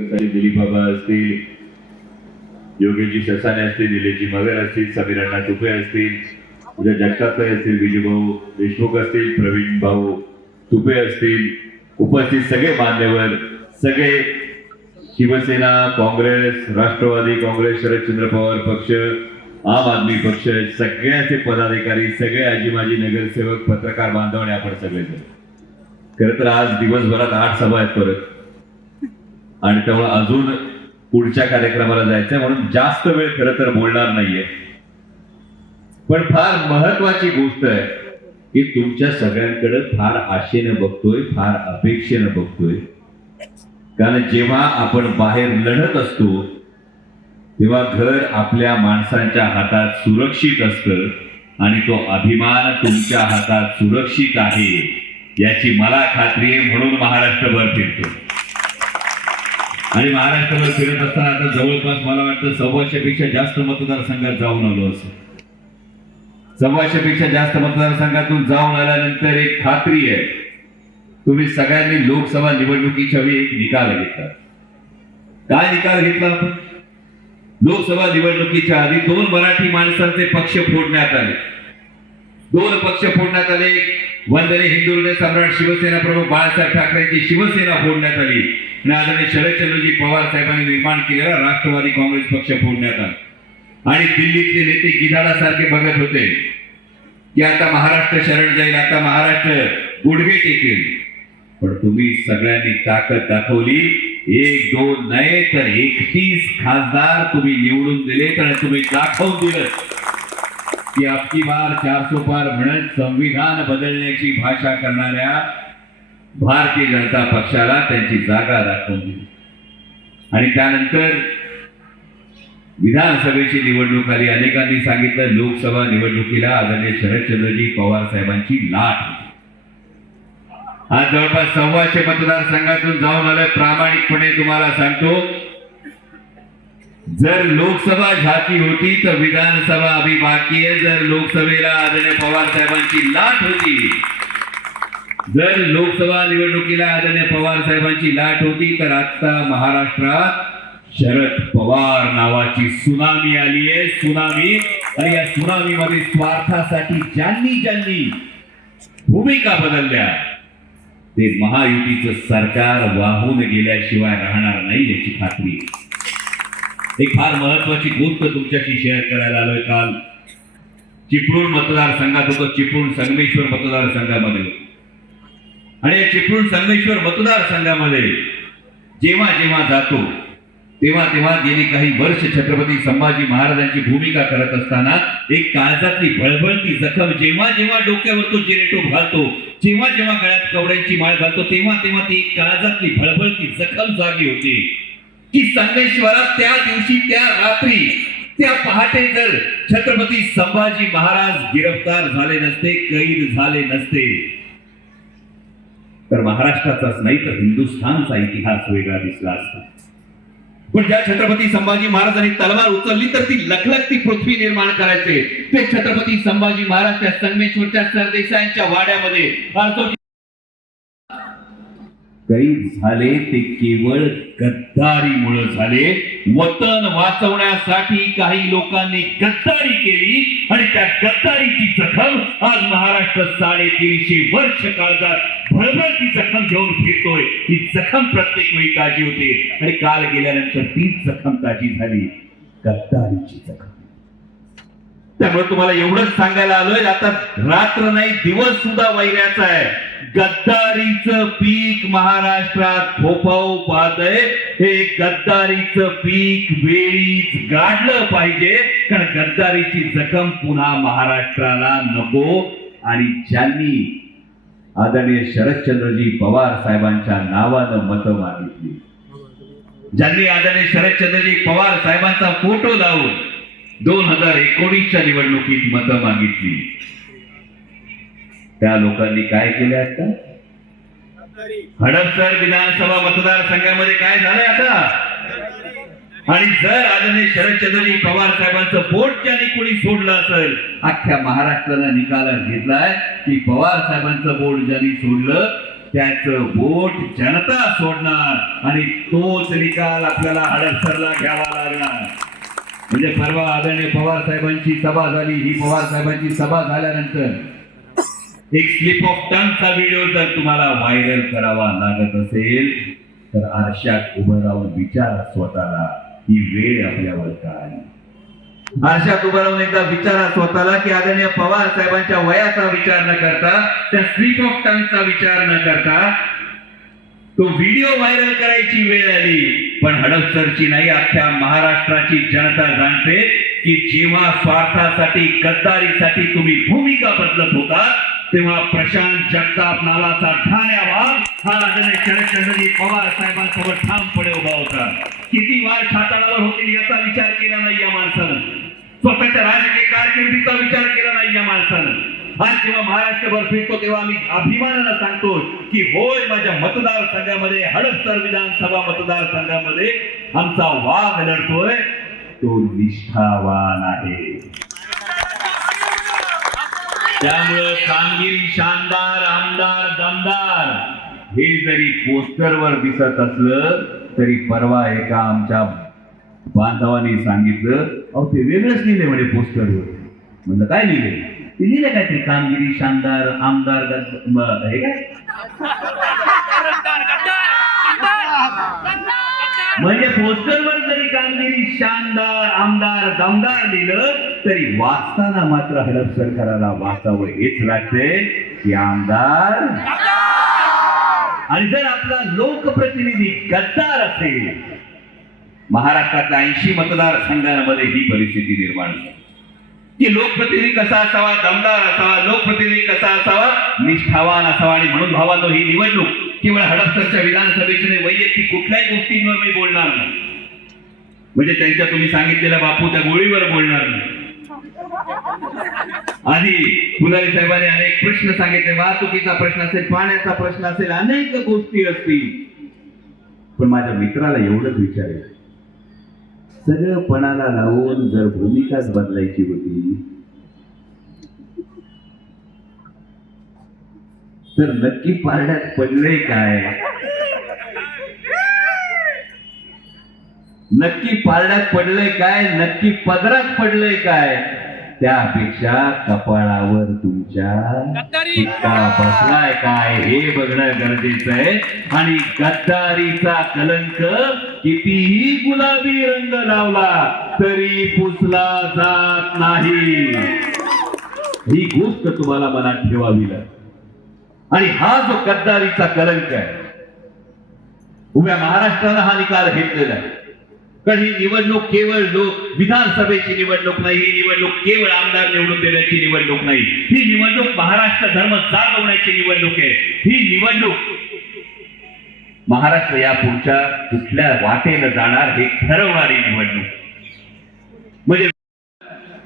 दिलीप बाबा असतील योगेशजी ससाने असतील निलेशजी मगर असतील समीर अण्णा तुपे असतील उद्या जगतापे असतील विजूभाऊ देशमुख असतील प्रवीण भाऊ तुपे असतील उपस्थित सगळे मान्यवर सगळे शिवसेना काँग्रेस राष्ट्रवादी काँग्रेस शरदचंद्र पवार पक्ष आम आदमी पक्ष सगळ्याचे पदाधिकारी सगळे आजी माजी नगरसेवक पत्रकार बांधव आणि आपण सगळेजण. खरं तर आज दिवसभरात आठ सभा आहेत परत. आणि त्यामुळे अजून पुढच्या कार्यक्रमाला जायचंय म्हणून जास्त वेळ खरं तर बोलणार नाहीये. पण फार महत्वाची गोष्ट आहे की तुमच्या सगळ्यांकडे फार आशेनं बघतोय फार अपेक्षेनं बघतोय. कारण जेव्हा आपण बाहेर लढत असतो तेव्हा घर आपल्या माणसांच्या हातात सुरक्षित असतं आणि तो अभिमान तुमच्या हातात सुरक्षित आहे याची मला खात्री आहे म्हणून महाराष्ट्रभर फिरतो. आणि महाराष्ट्रावर फिरत असताना आता जवळपास मला वाटतं सव्वाशे पेक्षा जास्त मतदारसंघात जाऊन आलो असं. सव्वाशे पेक्षा जास्त मतदारसंघातून जाऊन आल्यानंतर एक खात्री आहे. तुम्ही सगळ्यांनी लोकसभा निवडणुकीच्या वेळी एक निकाल घेतला. काय निकाल घेतला? आपण लोकसभा निवडणुकीच्या आधी दोन मराठी माणसांचे पक्ष फोडण्यात आले. दोन पक्ष फोडण्यात आले. वंदने हिंदुर्ग सम्राट शिवसेना प्रमुख बाळासाहेब ठाकरेंची शिवसेना फोडण्यात आली. आणि आदरणीय शरदचंद्रजी पवार साहेबांनी निर्माण केलेला राष्ट्रवादी काँग्रेस पक्ष फोडण्यात आला. आणि दिल्लीतले नेते गिधाडासारखे बघत होते. की आता महाराष्ट्र शरण जाईल आता महाराष्ट्र गुडघे टेकेल. पण तुम्ही सगळ्यांनी ताकद दाखवली. एक दोन नाही तर एकतीस खासदार तुम्ही निवडून दिले तर तुम्ही दाखवून दिलं. की आपकी बार चारसो पार म्हणत संविधान बदलण्याची भाषा करणाऱ्या भारतीय जनता पक्षाला त्यांची जागा दाखवून दिली. आणि त्यानंतर विधानसभेची निवडणूक आली. अनेकांनी सांगितलं लोकसभा निवडणुकीला आदरणीय शरदचंद्रजी पवार साहेबांची लाट होती. आज जवळपास सव्वाशे मतदारसंघातून जाऊन आलं प्रामाणिकपणे तुम्हाला सांगतो जर लोकसभा झाकी होती तर विधानसभा अभी बाकी आहे जर लोकसभेला आदरणीय पवार साहेबांची लाट होती जर लोकसभा निवडणुकीला आदरणीय पवार साहेबांची लाट होती तर आता महाराष्ट्रात शरद पवार नावाची सुनामी आली आहे. सुनामी आणि या सुनामीमध्ये स्वार्थासाठी ज्यांनी ज्यांनी भूमिका बदलल्या ते महायुतीचं सरकार वाहून गेल्याशिवाय राहणार नाही याची खात्री. एक फार महत्वाची गोष्ट तुमच्याशी शेअर करायला आलोय काल. चिपळूण मतदारसंघात होतो. चिपळूण संगमेश्वर मतदारसंघामध्ये होतो. आणि या चिपळूण संगमेश्वर मतदारसंघामध्ये जेव्हा जेव्हा जातो तेव्हा तेव्हा गेली काही वर्ष छत्रपती संभाजी महाराजांची भूमिका करत असताना एक काळजातली भळभळती जखम जेव्हा जेव्हा डोक्यावर तो जिरेटो घालतो जेव्हा जेव्हा गळ्यात कवड्यांची माळ घालतो तेव्हा तेव्हा ती एक काळजातली भळभळती जखम जागी होती. की संगमेश्वरात त्या दिवशी त्या रात्री त्या पहाटे जर छत्रपती संभाजी महाराज गिरफ्तार झाले नसते कैद झाले नसते तर महाराष्ट्राचाच नाही तर हिंदुस्थानचा इतिहास वेगळा दिसला असता. पण ज्या छत्रपती संभाजी महाराजांनी तलवार उचलली तर ती लखलखती पृथ्वी निर्माण करायचे. ते छत्रपती संभाजी महाराज त्या संगमेश्वरच्या सरदेसायांच्या वाड्यामध्ये अर्धो कैद झाले ते केवळ गद्दारीमुळे झाले. वतन वाचवण्यासाठी काही लोकांनी गद्दारी केली. त्या गद्दारीची जखम आज महाराष्ट्र साडेतीनशे वर्ष काळजात भळभळती जखम घेऊन फिरतोय. ही जखम प्रत्येक वेळी ताजी होते. आणि काल गेल्यानंतर तीच जखम ताजी झाली. गद्दारीची जखम. त्यामुळे तुम्हाला एवढंच सांगायला आलोय. आता रात्र नाही दिवस सुद्धा वैऱ्याचा आहे. गद्दारीचं पीक महाराष्ट्रात फोफाव पाहतय. हे गद्दारीचं पीक वेळीच गाडलं पाहिजे. कारण गद्दारीची जखम पुन्हा महाराष्ट्राला नको. आणि ज्यांनी आदरणीय शरदचंद्रजी पवार साहेबांच्या नावानं मतं मागितली. ज्यांनी आदरणीय शरदचंद्रजी पवार साहेबांचा फोटो लावून दोन हजार एकोणीसच्या निवडणुकीत मतं मागितली. त्या लोकांनी काय केलं आता? हडपसर विधानसभा मतदारसंघामध्ये काय झालंय आता? आणि जर आदरणीय शरदचंद्रजी पवार साहेबांचं बोट ज्यांनी कोणी सोडलं असेल अख्ख्या महाराष्ट्राला निकाल घेतलाय की पवार साहेबांचं बोट ज्यांनी सोडलं त्याचं वोट जनता सोडणार आणि तोच निकाल आपल्याला हडपसरला घ्यावा लागणार. म्हणजे परवा आदरणीय पवार साहेबांची सभा झाली ही पवार साहेबांची सभा झाल्यानंतर एक स्लिप ऑफ टंगचा व्हिडिओ जर तुम्हाला व्हायरल करावा लागत असेल तर आरशात उभं राहून विचारा स्वतःला. ही वेळ आपल्यावर काय? आरशात उभं राहून एकदा विचारा स्वतःला की आदरणीय पवार साहेबांच्या वयाचा विचार न करता त्या स्लिप ऑफ टंगचा विचार न करता तो व्हिडिओ व्हायरल करायची वेळ आली. पण हडपसरची नाही अख्ख्या महाराष्ट्राची जनता जाणते की जेव्हा स्वार्थासाठी गद्दारीसाठी तुम्ही भूमिका बदलत होता तेव्हा प्रशांत जगताप नावाचा ठाण्यावाल हा राजाने शरदचंद्रजी म्हणजे पवार साहेबांसोबत ठामपणे उभा होता. किती वार छाताळावर होतील याचा विचार केला नाही या माणसानं. स्वतःच्या राजकीय कारकिर्दीचा विचार केला नाही या माणसानं. आज जेव्हा महाराष्ट्रभर फिरतो तेव्हा आम्ही अभिमानानं सांगतो की होय माझ्या मतदारसंघामध्ये हडपसर विधानसभा मतदारसंघामध्ये आमचा वाघ लढतोय. तो निष्ठावान आहे. त्यामुळं कामगिरी शानदार आमदार दमदार. हे जरी पोस्टरवर दिसत असलं तरी परवा एका आमच्या बांधवाने सांगितलं अहो ते वेगळंच लिहिले म्हणे पोस्टरवर म्हणलं काय लिहिले ते लिहिले काय ते कामगिरी शानदार आमदार हे काय? म्हणजे पोस्टरवर जरी कामगिरी शानदार आमदार दमदार लिहिलं तरी वाचताना मात्र हडप सरकाराला वाचावं हेच लागते की आमदार. आणि जर आपला लोकप्रतिनिधी गद्दार असेल महाराष्ट्रातल्या ऐंशी मतदारसंघांमध्ये ही परिस्थिती निर्माण झाली. की लोकप्रतिनिधी कसा असावा दमदार असावा लोकप्रतिनिधी कसा असावा निष्ठावान असावा आणि म्हणून भावानो ही निवडणूक किंवा हडपसरच्या विधानसभेची वैयक्तिक कुठल्याही गोष्टींवर मी बोलणार नाही. म्हणजे त्यांच्या तुम्ही सांगितलेल्या बापू त्या गोळीवर बोलणार नाही. आधी फुलारी साहेबांनी अनेक प्रश्न सांगितले वाहतुकीचा प्रश्न असेल पाण्याचा प्रश्न असेल अनेक गोष्टी असतील. पण माझ्या मित्राला एवढंच विचारेल सगळं पणाला लावून जर भूमिकाच बदलायची होती तर नक्की पारड्यात पडलंय काय? नक्की पारड्यात पडलंय काय? नक्की पदरात पडलंय काय? त्यापेक्षा कपाळावर तुमच्या बसलाय काय? हे बघणं गरजेचं आहे. आणि गद्दारीचा कलंक कितीही गुलाबी रंग लावला तरी पुसला जात नाही. ही गोष्ट तुम्हाला मनात ठेवावी लागेल आणि हा जो गद्दारीचा कलंक आहे उभ्या महाराष्ट्रानं हा निकाल घेतलेला आहे. कारण ही निवडणूक केवळ लोक विधानसभेची निवडणूक नाही ही निवडणूक केवळ आमदार निवडून देण्याची निवडणूक नाही. ही निवडणूक महाराष्ट्र धर्म जागवण्याची निवडणूक आहे. ही निवडणूक महाराष्ट्र या पुढच्या कुठल्या वाटेनं जाणार हे ठरवणारी निवडणूक. म्हणजे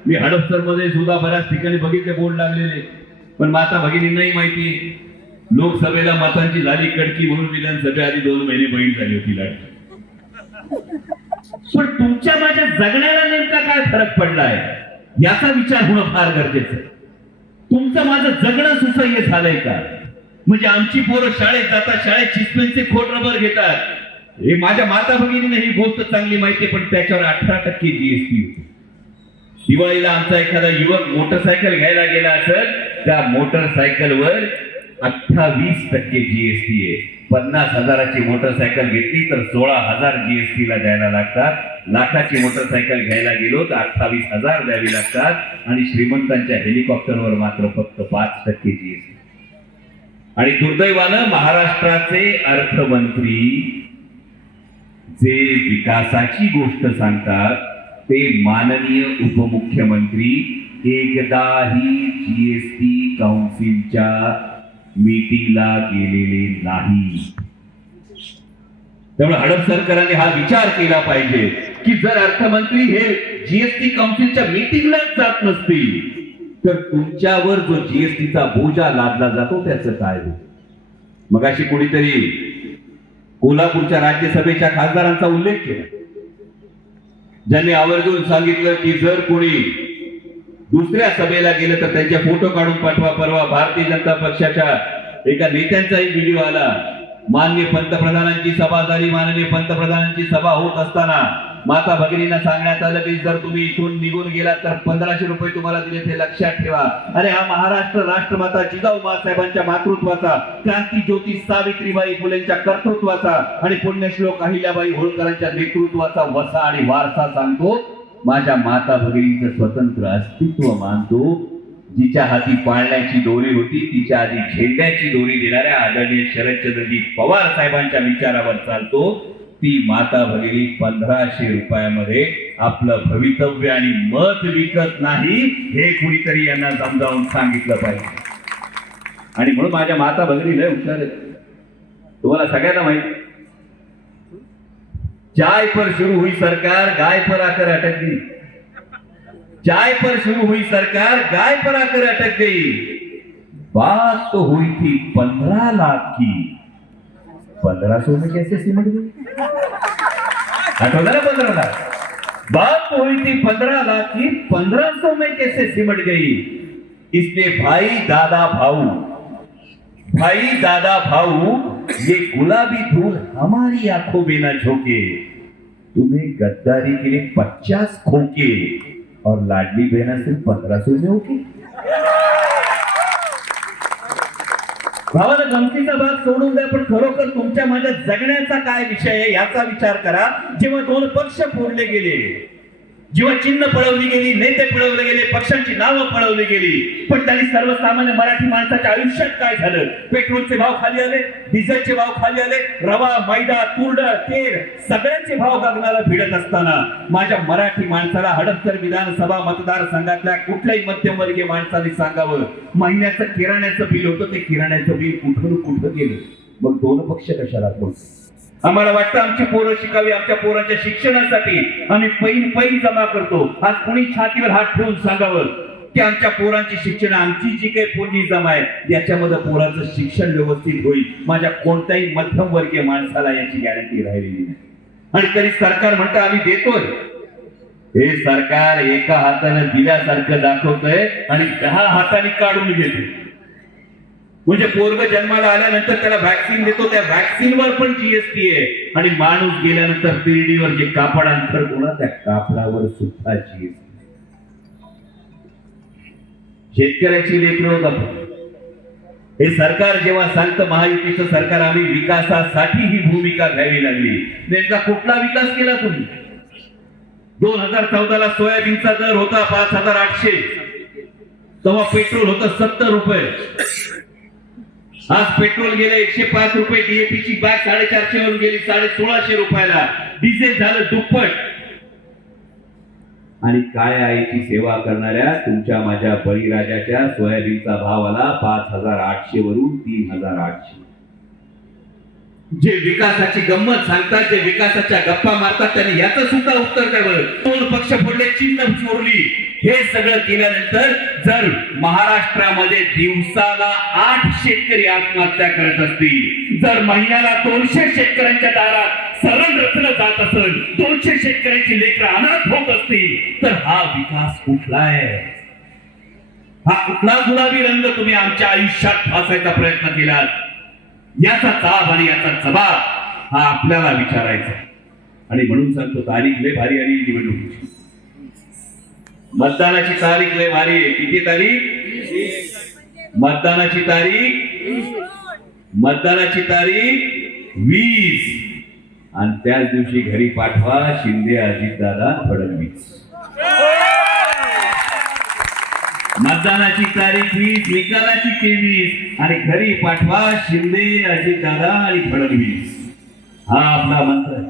मी हडपसरमध्ये सुद्धा बऱ्याच ठिकाणी बघितले बोर्ड लागलेले. पण माता भगिनी नाही माहिती लोकसभेला मतांची झाली कडकी म्हणून विधानसभेआधी दोन महिने बहीण झाली होती लाट पण तुमच्या माझ्या जगण्याला नेमका काय फरक पडलाय? याचा विचार होणं फार गरजेचं आहे. तुमचं माझं जगणं सुसह्य झालंय का? म्हणजे आमची पोरं शाळेत जातात शाळेत चिस्पेनचे खोट रबर घेतात. हे माझ्या माता भगिनीने ही गोष्ट चांगली माहिती आहे, पण त्याच्यावर अठरा टक्के जीएसटी होती. दिवाळीला आमचा एखादा युवक मोटरसायकल घ्यायला गेला असेल त्या मोटरसायकलवर अठ्ठावीस टक्के जीएसटी आहे. पन्नास हजाराची मोटरसायकल घेतली तर सोळा हजार जीएसटी ला द्यायला लागतात. लाखाची मोटरसायकल घ्यायला गेलो तर अठ्ठावीस हजार द्यावी लागतात. आणि श्रीमंतांच्या हेलिकॉप्टरवर मात्र फक्त पाच टक्के जीएसटी आणि दुर्दैवानं महाराष्ट्राचे अर्थमंत्री जे विकासाची गोष्ट सांगतात ते माननीय उपमुख्यमंत्री एकदाही जीएसटी काउन्सिलच्या मीटिंगला गेलेले नाही. त्यामुळे हडप सरकारने हा विचार केला पाहिजे की जर अर्थमंत्री हे जीएसटी काउन्सिलच्या मीटिंगलाच जात नसतील तर तुमच्यावर जो जीएसटीचा बोजा लादला जातो त्याचं काय मग अशी कोणीतरी कोल्हापूरच्या राज्यसभेच्या खासदारांचा उल्लेख केला. ज्यांनी आवर्जून सांगितलं की जर कोणी दुसऱ्या सभेला गेलं तर त्यांचे फोटो काढून पाठवा परवा भारतीय जनता पक्षाच्या एका नेत्यांचा एक व्हिडिओ आला. माननीय पंतप्रधानांची सभा झाली माननीय पंतप्रधानांची सभा होत असताना माता भगिनींना सांगण्यात आलं की जर तुम्ही इथून निघून गेलात तर पंधराशे रुपये तुम्हाला दिले ते लक्षात ठेवा. अरे हा महाराष्ट्र राष्ट्रमाता जिजाऊ साहेबांच्या मातृत्वाचा क्रांती ज्योती सावित्रीबाई फुलेंच्या कर्तृत्वाचा आणि पुण्यश्लोक अहिल्याबाई होळकरांच्या नेतृत्वाचा वसा आणि वारसा सांगतो. माझ्या माता भगिनीचं स्वतंत्र अस्तित्व मानतो. जिच्या हाती पाळण्याची दोरी होती तिच्या आधी झेंड्याची दोरी देणाऱ्या आदरणीय शरदचंद्रजी पवार साहेबांच्या विचारावर चालतो. ती माता भगिनी पंधराशे रुपयामध्ये आपलं भवितव्य आणि मत विकत नाही हे कुणीतरी यांना समजावून सांगितलं पाहिजे. आणि म्हणून माझ्या माता भगिनी लय हुशार तुम्हाला सगळ्यांना माहिती चाय पर शुरू हुई सरकार, गाय पर आकर अटक गई। चाय पर शुरू हुई सरकार, गाय पर आकर अटक गई। बात तो हुई थी पंद्रह लाख की। पंद्रह सौ में कैसे सिमट गई ना पंद्रह लाख? बात तो हुई थी पंद्रह लाख की, पंद्रह सौ में कैसे सिमट गई? इसलिए भाई, दादा, भाऊ। भाई, दादा, भाऊ ये गुलाबी धूल हमारी आंखों में ना झोंके। तुम्हें गद्दारी के लिए पचास खोके और लाडली बहना सिर्फ पंद्रह सौ में होके भावाला गमतीचा भाग सोडून द्या पण खरोखर तुमच्या माझ्या जगण्याचा काय विषय आहे याचा विचार करा. जेव्हा दोन पक्ष फोडले गेले जेव्हा चिन्ह पळवली गेली नेते पळवले गेले पक्षांची नावं पळवली गेली. पण त्यांनी सर्वसामान्य मराठी माणसाच्या आयुष्यात काय झालं? पेट्रोलचे भाव खाली आले डिझेलचे भाव खाली आले रवा मैदा तुरड तेल सगळ्यांचे भाव गगनाला भिडत असताना माझ्या मराठी माणसाला हडपसर विधानसभा मतदारसंघातल्या कुठल्याही मध्यमवर्गीय माणसाने सांगावं? महिन्याचं किराण्याचं बिल होतं ते किराण्याचं बिल कुठून कुठं गेलं? मग दोन पक्ष कशाला? आम्हाला वाटतं आमची पोरं शिकावी आमच्या पोरांच्या शिक्षणासाठी आम्ही पैन पैन जमा करतो. आज कोणी छातीवर हात ठेवून सांगावं की आमच्या पोरांची शिक्षण आमची जी काही पोरणी जमा आहे याच्यामध्ये पोराचं शिक्षण व्यवस्थित होईल. माझ्या कोणत्याही मध्यमवर्गीय माणसाला याची गॅरंटी राहिलेली नाही. आणि तरी सरकार म्हणतं आम्ही देतोय. हे सरकार एका हाताने दिल्यासारखं दाखवतंय आणि दहा हाताने काढून घेते म्हणजे पोरग जन्माला आल्यानंतर त्याला व्हॅक्सिन देतो. त्या व्हॅक्सिनवर पण जीएसटी आहे. आणि माणूस गेल्यानंतर पिरडीवर जे कापड अंतर होणार त्या कापडावर सुद्धा जीएसटी शेतकऱ्याची होता हे सरकार जेव्हा सांगतं महायुतीचं सरकार आम्ही विकासासाठी ही भूमिका घ्यावी लागली. नेमका कुठला विकास केला तुम्ही? दोन हजार चौदाला सोयाबीनचा दर होता पाच हजार आठशे. तेव्हा पेट्रोल होतं सत्तर रुपये. आज पेट्रोल गेलं एकशे पाच रुपये डीएपीची बॅग साडेचारशे वरून गेली साडे सोळाशे रुपयाला. डिझेल झालं दुप्पट. आणि काय आईची सेवा करणाऱ्या तुमच्या माझ्या बळीराजाच्या सोयाबीनचा भाव आला पाच हजार आठशे वरून तीन हजार आठशे. जे विकासाची गंमत सांगतात जे विकासाच्या गप्पा मारतात त्यांनी याच सुद्धा उत्तर द्यावं दोन पक्ष फोडले चिन्ह चोरली. हे सगळं केल्यानंतर जर महाराष्ट्रामध्ये दिवसाला आठ शेतकरी आत्महत्या करत असतील जर महिन्याला दोनशे शेतकऱ्यांच्या दारात सरण रचलं जात असेल दोनशे शेतकऱ्यांची लेकर अनाथ होत असतील तर हा विकास कुठला आहे? हा कुठला गुलाबी रंग तुम्ही आमच्या आयुष्यात फासायचा प्रयत्न केलात? याचा ताब आणि याचा जबाब हा आपल्याला विचारायचा. आणि म्हणून सांगतो तारीख लय भारी आली निवडणुकीची मतदानाची तारीख लय भारी आहे. किती तारीख? मतदानाची तारीख? मतदानाची तारीख वीस. आणि त्याच दिवशी घरी पाठवा शिंदे अजितदादा फडणवीस. मतदानाची तारीख वीस निकालाची तेवीस आणि घरी पाठवा शिंदे अजितदादा आणि फडणवीस. हा आपला मंत्र आहे.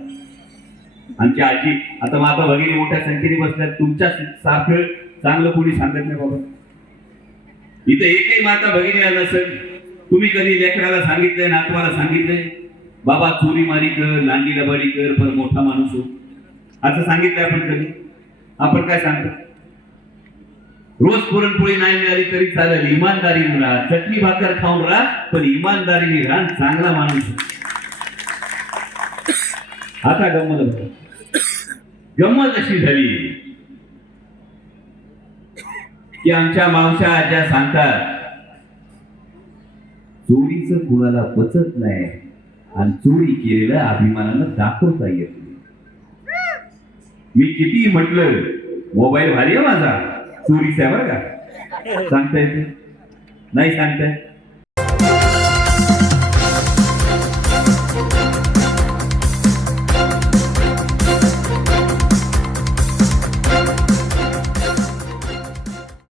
आमची आजी आता माझा भगिनी मोठ्या संख्येने बसल्यात तुमच्या सारखं चांगलं कोणी सांगत नाही बाबा. इथं एकही माता भगिनी आला सर तुम्ही कधी लेकराला सांगितलंय नातवाला सांगितलंय? बाबा चोरी मारी कर लांडी लबाडी कर पण मोठा माणूस हो. असं सांगितलंय आपण कधी? आपण काय सांगतो? रोज पुरणपोळी नाही मिळाली तरी चालेल. इमानदारी राहा चटणी भाकर खाऊन राहा पण इमानदारीने राहा चांगला माणूस आता गंमत गंमत अशी झाली की आमच्या मावशा आज्या सांगतात चोरीचं कुणाला पचत नाही आणि चोरी केलेलं अभिमानानं दाखवता येत नाही. मी किती म्हटलं मोबाईल भारी आहे माझा. चोरीचा आहे बरं का? सांगता येते नाही. सांगताय